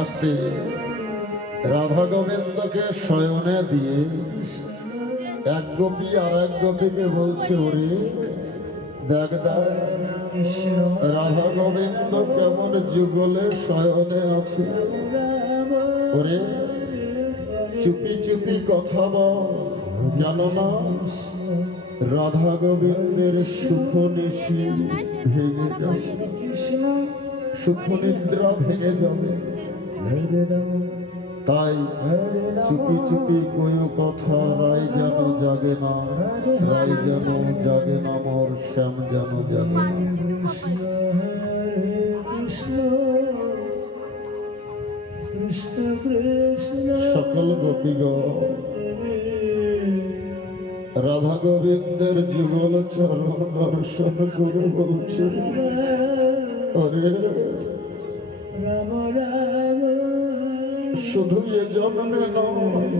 আসতে রাধা গোবিন্দকে শয়নে দিয়ে এক গোপী আর এক গোপীকে বলছে, ওরে দেখ দেখ রাধা গোবিন্দ কেমন যুগলে শয়নে আছে, ওরে চুপি চুপি কথা বল, জানো না রাধা গোবিন্দের সুখ নিশি ভেঙে যাবে, সুখ নিদ্রা ভেঙে যাবে। তাই চুপি চুপি কয়ো কথা, রায় যেন জাগে না, রায় যেন জাগে না, মোর শ্যাম যেন জাগে। সকল গোপীগণ রাধা গোবিন্দের যুগল চরণ দর্শন করে বলছে, আরে রাম রাম শুধু এ জন্মে নয়,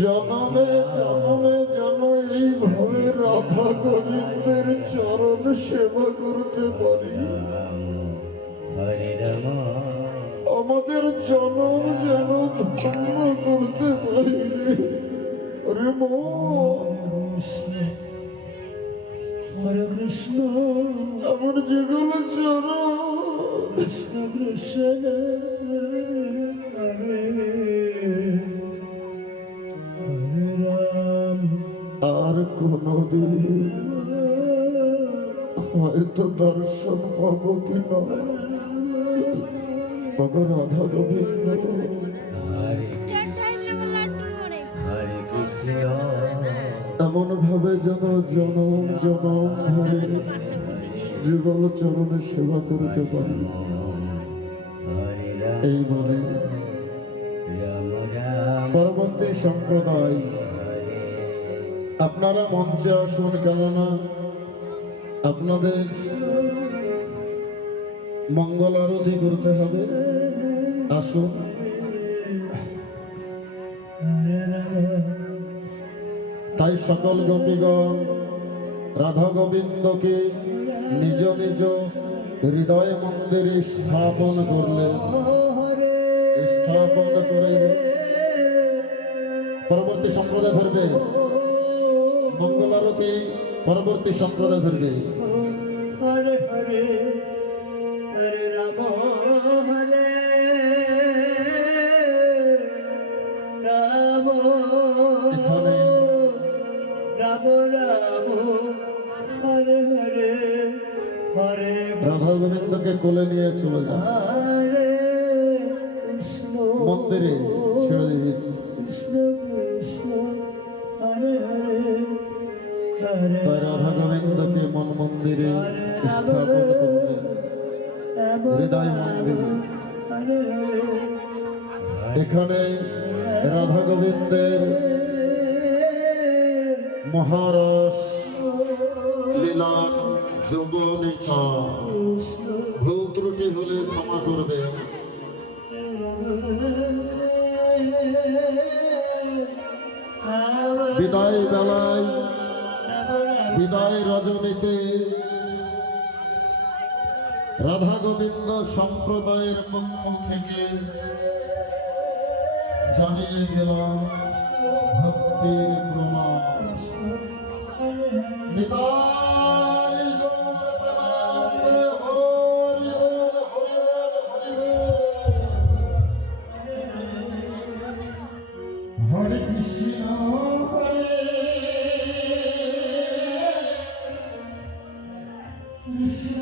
জনমে জনমে যেন এইভাবে রাধা গোবিন্দের চরণ সেবা করতে পারি। আমাদের জনম যেন ধন্য করতে পারি। হরে হরে কৃষ্ণ আমার যেগুলো চরণ কৃষ্ণ কৃষ্ণ হরে হরে রাম। আর কোনদিন হয়তো দর্শন পাবো কি না রাধা গোবিন্দ। এমন ভাবে যেন জনম জনম ধরে যুগল চরণে সেবা করতে পারি। এই বলে পরবর্তী সম্প্রদায় আপনারা মঞ্চে আসুন, কেননা আপনাদের মঙ্গল আরতি করতে হবে। আসুন। তাই সকল গোপীগণ রাধা গোবিন্দকে নিজ নিজ হৃদয় মন্দিরে স্থাপন করলেন। স্থাপন করে পরবর্তী সম্প্রদায় ধরবে মঙ্গল আরতি, পরবর্তী সম্প্রদায় ধরবে। হরে হরে হরে রাম হরে রাম, এখানে রাম রাম হরে হরে হরে। রাধা গোবিন্দকে কোলে নিয়ে চলে যান, মন্দিরে ছেড়ে দিন। কৃষ্ণ কৃষ্ণ হরে হরে হরে। তাই রাধা গোবিন্দকে মন মন্দিরে স্থাপন করলেন, হৃদয় মন্দিরে। এখানে রাধা গোবিন্দের মহারস লীলা যৌবনিকা, ভুল ত্রুটি হলে ক্ষমা করবে। বিদায় বেলায়, বিদায় রজনীতে রাধা গোবিন্দ সম্প্রদায়ের পক্ষ থেকে জানিয়ে গেলাম ভক্তির প্রণাম। বিদায় হরে কৃষ্ণ হরে কৃষ্ণ।